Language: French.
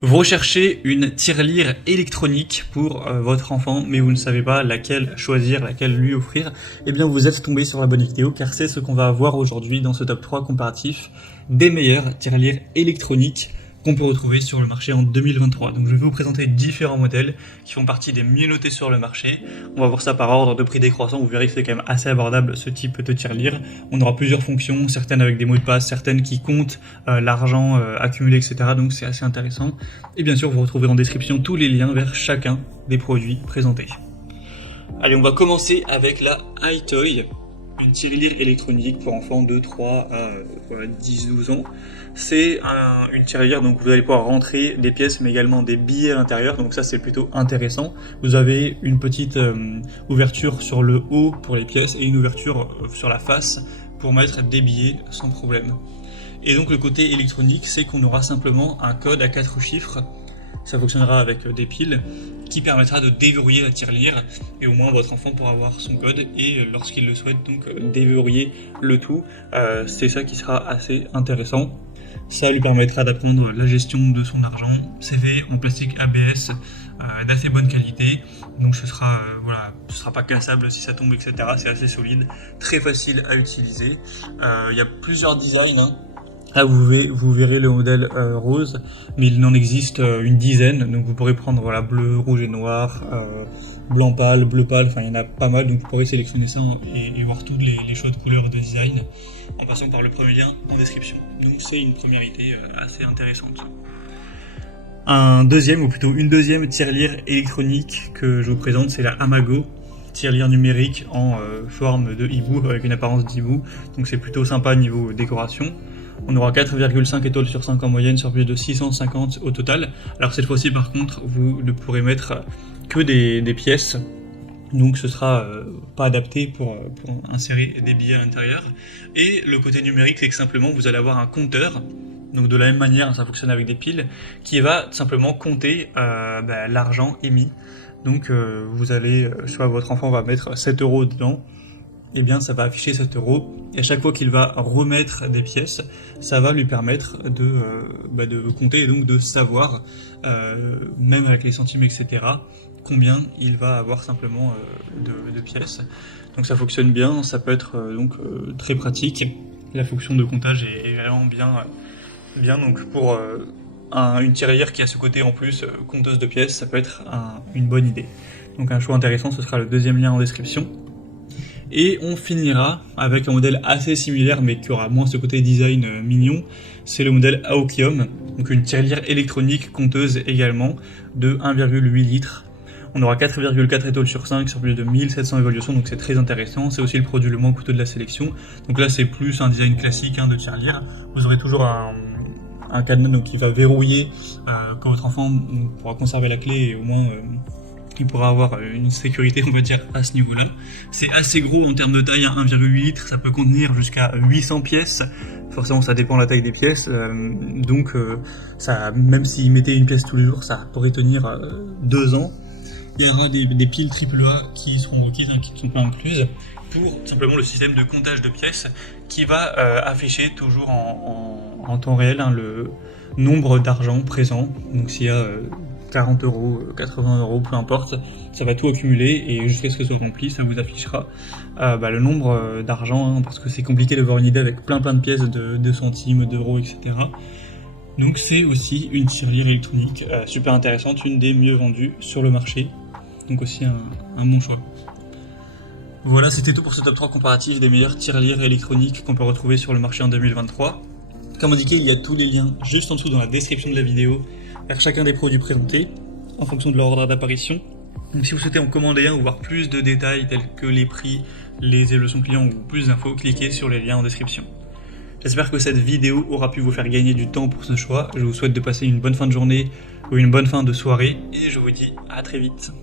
Vous recherchez une tirelire électronique pour votre enfant, mais vous ne savez pas laquelle choisir, laquelle lui offrir. Eh bien, vous êtes tombé sur la bonne vidéo, car c'est ce qu'on va voir aujourd'hui dans ce top 3 comparatif des meilleures tirelires électroniques qu'on peut retrouver sur le marché en 2023. Donc je vais vous présenter différents modèles qui font partie des mieux notés sur le marché. On va voir ça par ordre de prix décroissant, vous verrez que c'est quand même assez abordable ce type de tirelire. On aura plusieurs fonctions, certaines avec des mots de passe, certaines qui comptent l'argent accumulé, etc. Donc c'est assez intéressant. Et bien sûr, vous retrouvez en description tous les liens vers chacun des produits présentés. Allez, on va commencer avec la iToy, une tirelire électronique pour enfants de 3 à 10-12 ans. C'est une tirelire, donc vous allez pouvoir rentrer des pièces mais également des billets à l'intérieur, donc ça c'est plutôt intéressant. Vous avez une petite ouverture sur le haut pour les pièces et une ouverture sur la face pour mettre des billets sans problème. Et donc le côté électronique, c'est qu'on aura simplement un code à 4 chiffres. Ça fonctionnera avec des piles qui permettra de déverrouiller la tirelire et au moins votre enfant pourra avoir son code et lorsqu'il le souhaite donc déverrouiller le tout. C'est ça qui sera assez intéressant. Ça lui permettra d'apprendre la gestion de son argent. CV en plastique ABS d'assez bonne qualité, donc ce sera pas cassable si ça tombe, etc. C'est assez solide, très facile à utiliser. Il y a plusieurs designs, hein. Là vous verrez le modèle rose, mais il en existe une dizaine, donc vous pourrez prendre bleu, rouge et noir, blanc pâle, bleu pâle, enfin il y en a pas mal, donc vous pourrez sélectionner ça et voir toutes les choix de couleurs de design en passant par le premier lien en description. Donc c'est une première idée assez intéressante. Un deuxième, ou plutôt une deuxième tirelire électronique que je vous présente, c'est la Amago. Tirelire numérique en forme de hibou avec une apparence d'hibou, donc c'est plutôt sympa niveau décoration. On aura 4,5 étoiles sur 5 en moyenne sur plus de 650 au total. Alors cette fois-ci par contre vous ne pourrez mettre que des pièces, donc ce sera pas adapté pour insérer des billets à l'intérieur. Et le côté numérique, c'est que simplement vous allez avoir un compteur, donc de la même manière ça fonctionne avec des piles, qui va simplement compter l'argent émis. Donc vous allez, soit votre enfant va mettre 7 € dedans, et bien ça va afficher 7 €, et à chaque fois qu'il va remettre des pièces, ça va lui permettre de compter et donc de savoir, même avec les centimes, etc., combien il va avoir simplement de pièces. Donc ça fonctionne bien, ça peut être très pratique. La fonction de comptage est vraiment bien donc pour une tirelire qui a ce côté en plus compteuse de pièces, ça peut être une bonne idée. Donc un choix intéressant, ce sera le deuxième lien en description. Et on finira avec un modèle assez similaire mais qui aura moins ce côté design mignon, c'est le modèle Aokium, donc une tirelire électronique compteuse également de 1,8 litres. On aura 4,4 étoiles sur 5 sur plus de 1700 évaluations, donc c'est très intéressant. C'est aussi le produit le moins coûteux de la sélection. Donc là c'est plus un design classique de tirelire. Vous aurez toujours un cadenas donc qui va verrouiller quand votre enfant pourra conserver la clé et au moins il pourra avoir une sécurité, on va dire, à ce niveau-là. C'est assez gros en termes de taille, 1,8 litres, ça peut contenir jusqu'à 800 pièces. Forcément, ça dépend de la taille des pièces. Donc, ça, même s'il mettait une pièce tous les jours, ça pourrait tenir 2 ans. Il y aura des piles AAA qui seront requises, qui ne sont pas incluses, pour simplement le système de comptage de pièces qui va afficher toujours en temps réel le nombre d'argent présent. Donc s'il y a 40 €, 80 €, peu importe, ça va tout accumuler et jusqu'à ce que ce soit rempli, ça vous affichera le nombre d'argent, parce que c'est compliqué de voir une idée avec plein de pièces de centimes, d'euros, etc. Donc c'est aussi une tirelire électronique super intéressante, une des mieux vendues sur le marché, donc aussi un bon choix. Voilà, c'était tout pour ce top 3 comparatif des meilleures tirelires électroniques qu'on peut retrouver sur le marché en 2023. Comme indiqué, il y a tous les liens juste en dessous dans la description de la vidéo vers chacun des produits présentés, en fonction de leur ordre d'apparition. Donc si vous souhaitez en commander un ou voir plus de détails tels que les prix, les évaluations clients ou plus d'infos, cliquez sur les liens en description. J'espère que cette vidéo aura pu vous faire gagner du temps pour ce choix. Je vous souhaite de passer une bonne fin de journée ou une bonne fin de soirée et je vous dis à très vite.